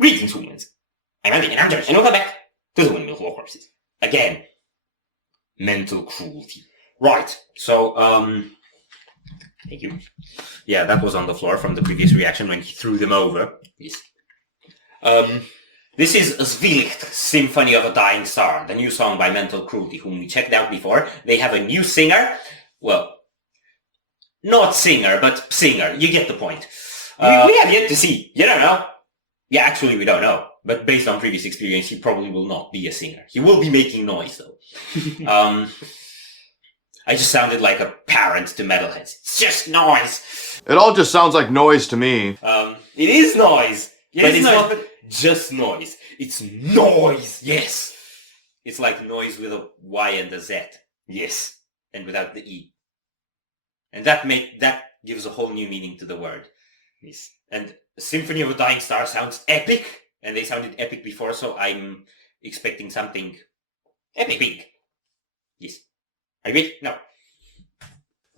Greetings, humans. I'm Andy, and I'm Josh, and welcome back to the Windmill War Horses. Again, mental cruelty. Right, so, thank you. Yeah, that was on the floor from the previous reaction when he threw them over. Yes. This is Zwielicht, Symphony of a Dying Star, the new song by Mental Cruelty, whom we checked out before. They have a new singer. Well, not singer, but singer. You get the point. We have yet to see. You don't know. Yeah, actually, we don't know. But based on previous experience, he probably will not be a singer. He will be making noise, though. I just sounded like a parent to metalheads. It's just noise. It all just sounds like noise to me. It is noise. Yeah, but it's not just noise. It's noise. Yes. It's like noise with a Y and a Z. Yes. And without the E. And that gives a whole new meaning to the word. Yes. And Symphony of a Dying Star sounds epic. And they sounded epic before, so I'm expecting something epic big. Yes. Are you ready? No.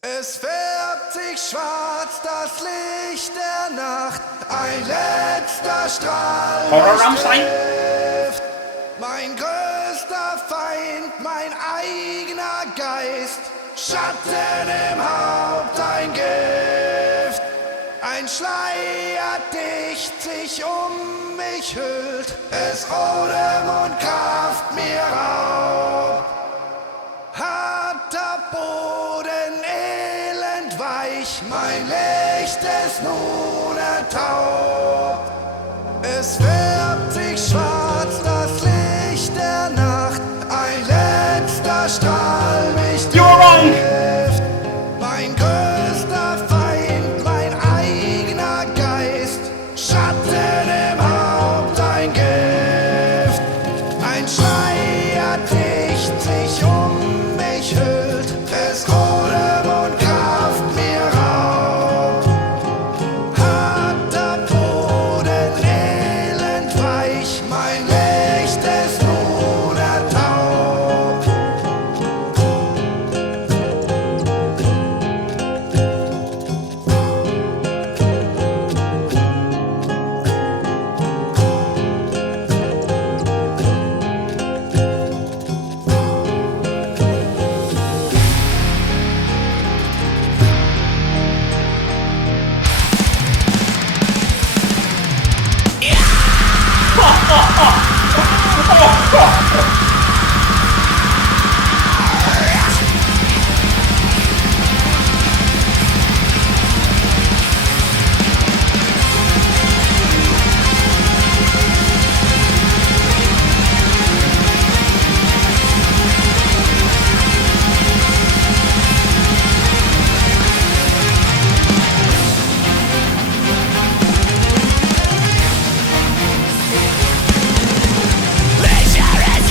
Es färbt sich schwarz, das Licht der Nacht, ein letzter Strahl trifft. Mein größter Feind, mein eigener Geist, Schatten im Haupt, ein Gift. Ein Schleier dicht sich mich hüllt, es Odem und Kraft mir raubt. Harter Boden, elend weich, mein Licht ist nun ertaubt. Es färbt sich schwarz, das Licht der Nacht, ein letzter Strahl mich trifft. Mein größter Feind, mein eigener Geist, Schatten im Haupt, ein Gift. Ein Schleier dicht sich mich hüllt, es Odem und Kraft mir raubt. Harter Boden, elend weich, mein Licht ist nun ertaubt. Leisure is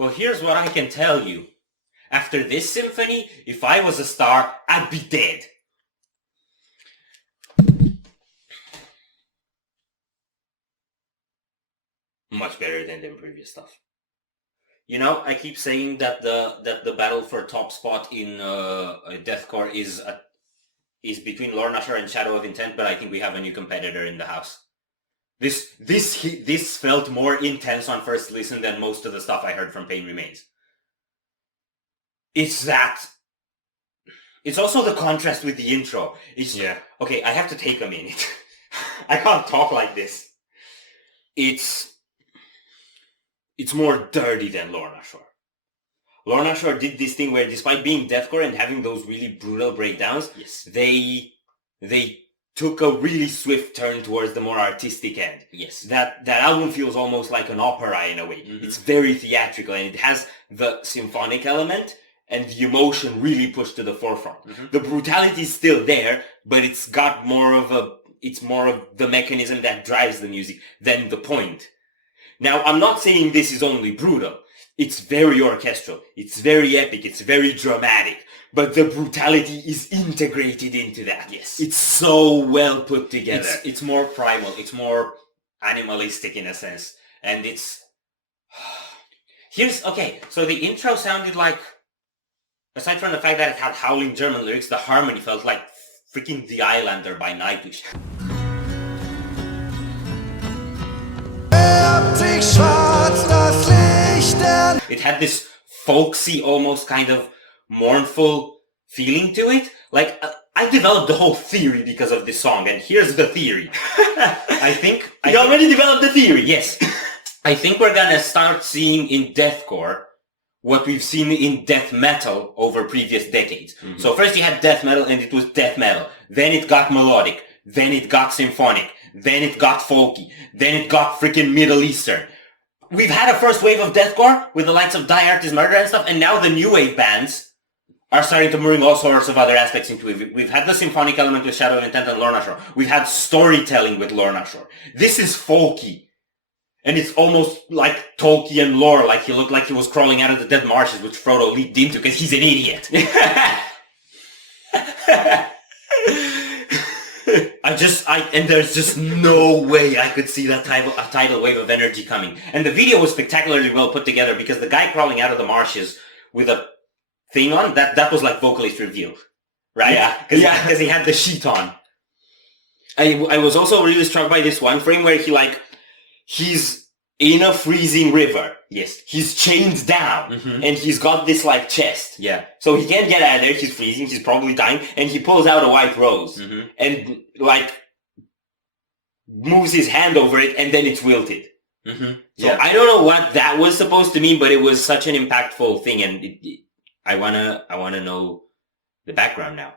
Well, here's what I can tell you. After this symphony, if I was a star, I'd be dead. Much better than the previous stuff. You know, I keep saying that the battle for top spot in deathcore is between Lorna Shore and Shadow of Intent, but I think we have a new competitor in the house. This felt more intense on first listen than most of the stuff I heard from Pain Remains. It's also the contrast with the intro. Okay, I have to take a minute. I can't talk like this. It's more dirty than Lorna Shore. Lorna Shore did this thing where, despite being deathcore and having those really brutal breakdowns, Yes. they took a really swift turn towards the more artistic end. Yes. That album feels almost like an opera in a way. Mm-hmm. It's very theatrical, and it has the symphonic element and the emotion really pushed to the forefront. Mm-hmm. The brutality is still there, but it's got more of the mechanism that drives the music than the point. Now, I'm not saying this is only brutal. It's very orchestral. It's very epic. It's very dramatic. But the brutality is integrated into that. Yes. It's so well put together. It's more primal. It's more animalistic in a sense. And it's... Okay, so the intro sounded like... Aside from the fact that it had howling German lyrics, the harmony felt like freaking The Islander by Nightwish. It had this folksy, almost kind of mournful feeling to it. Like, I developed the whole theory because of this song, and here's the theory. You already developed the theory? Yes. I think we're gonna start seeing in deathcore what we've seen in death metal over previous decades. Mm-hmm. So first you had death metal, and it was death metal. Then it got melodic. Then it got symphonic. Then it got folky. Then it got freaking Middle Eastern. We've had a first wave of deathcore with the likes of Die Artist Murder and stuff, and now the new wave bands are starting to bring all sorts of other aspects into it. We've had the symphonic element with Shadow of Intent and Lorna Shore. We've had storytelling with Lorna Shore. This is folky. And it's almost like Tolkien lore, like he looked like he was crawling out of the dead marshes, which Frodo leaped into because he's an idiot. And there's just no way I could see that tidal wave of energy coming. And the video was spectacularly well put together because the guy crawling out of the marshes with a thing on, that was like vocalist reveal. Right? Yeah. Because he had the sheet on. I was also really struck by this one frame where he's in a freezing river. Yes. He's chained down. Mm-hmm. And he's got this like chest. Yeah. So he can't get out of there. He's freezing. He's probably dying. And he pulls out a white rose. Mm-hmm. And like moves his hand over it, and then it's wilted. Mm-hmm. So I don't know what that was supposed to mean, but it was such an impactful thing. And I wanna know the background now.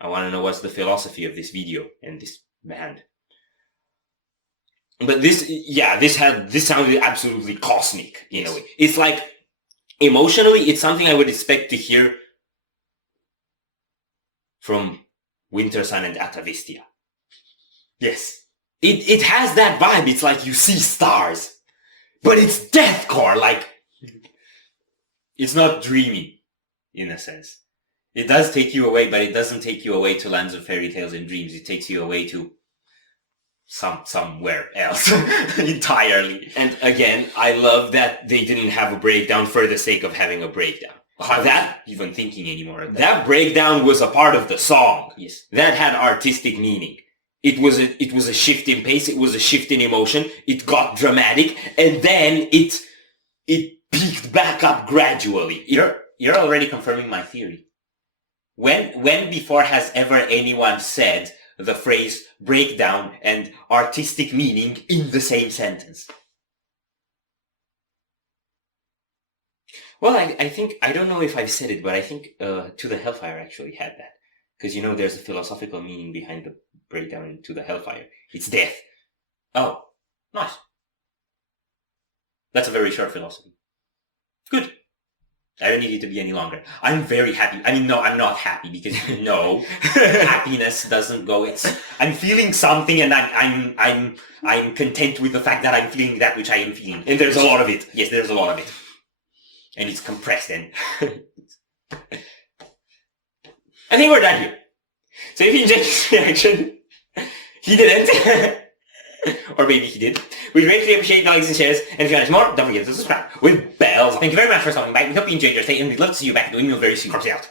I wanna know what's the philosophy of this video and this band. But this sounded absolutely cosmic in a way. It's like, emotionally, it's something I would expect to hear from Winter Sun and Atavistia. Yes. It has that vibe. It's like you see stars. But it's deathcore, like, it's not dreamy, in a sense. It does take you away, but it doesn't take you away to lands of fairy tales and dreams. It takes you away to somewhere else entirely. And again, I love that they didn't have a breakdown for the sake of having a breakdown. I'm not even thinking anymore of that. That breakdown was a part of the song. Yes. That had artistic meaning. It was a shift in pace, it was a shift in emotion, it got dramatic, and then it peaked back up gradually. You're already confirming my theory. When before has ever anyone said the phrase breakdown and artistic meaning in the same sentence? Well, I think, I don't know if I've said it, but I think To the Hellfire actually had that. Because, there's a philosophical meaning behind the breakdown in To the Hellfire. It's death. Oh, nice. That's a very short philosophy. Good. I don't need it to be any longer. I'm very happy. I mean, no, I'm not happy because happiness doesn't go. I'm feeling something, and I'm content with the fact that I'm feeling that which I am feeling. And there's a lot of it. Yes, there's a lot of it. And it's compressed in. I think we're done here. So if you enjoyed this reaction, he didn't. Or maybe he did. We'd greatly appreciate the likes and shares, and if you want more, don't forget to subscribe with bells. Thank you very much for stopping by. We hope you enjoyed your stay, and we'd love to see you back in the Windmill very soon. Cruelty out.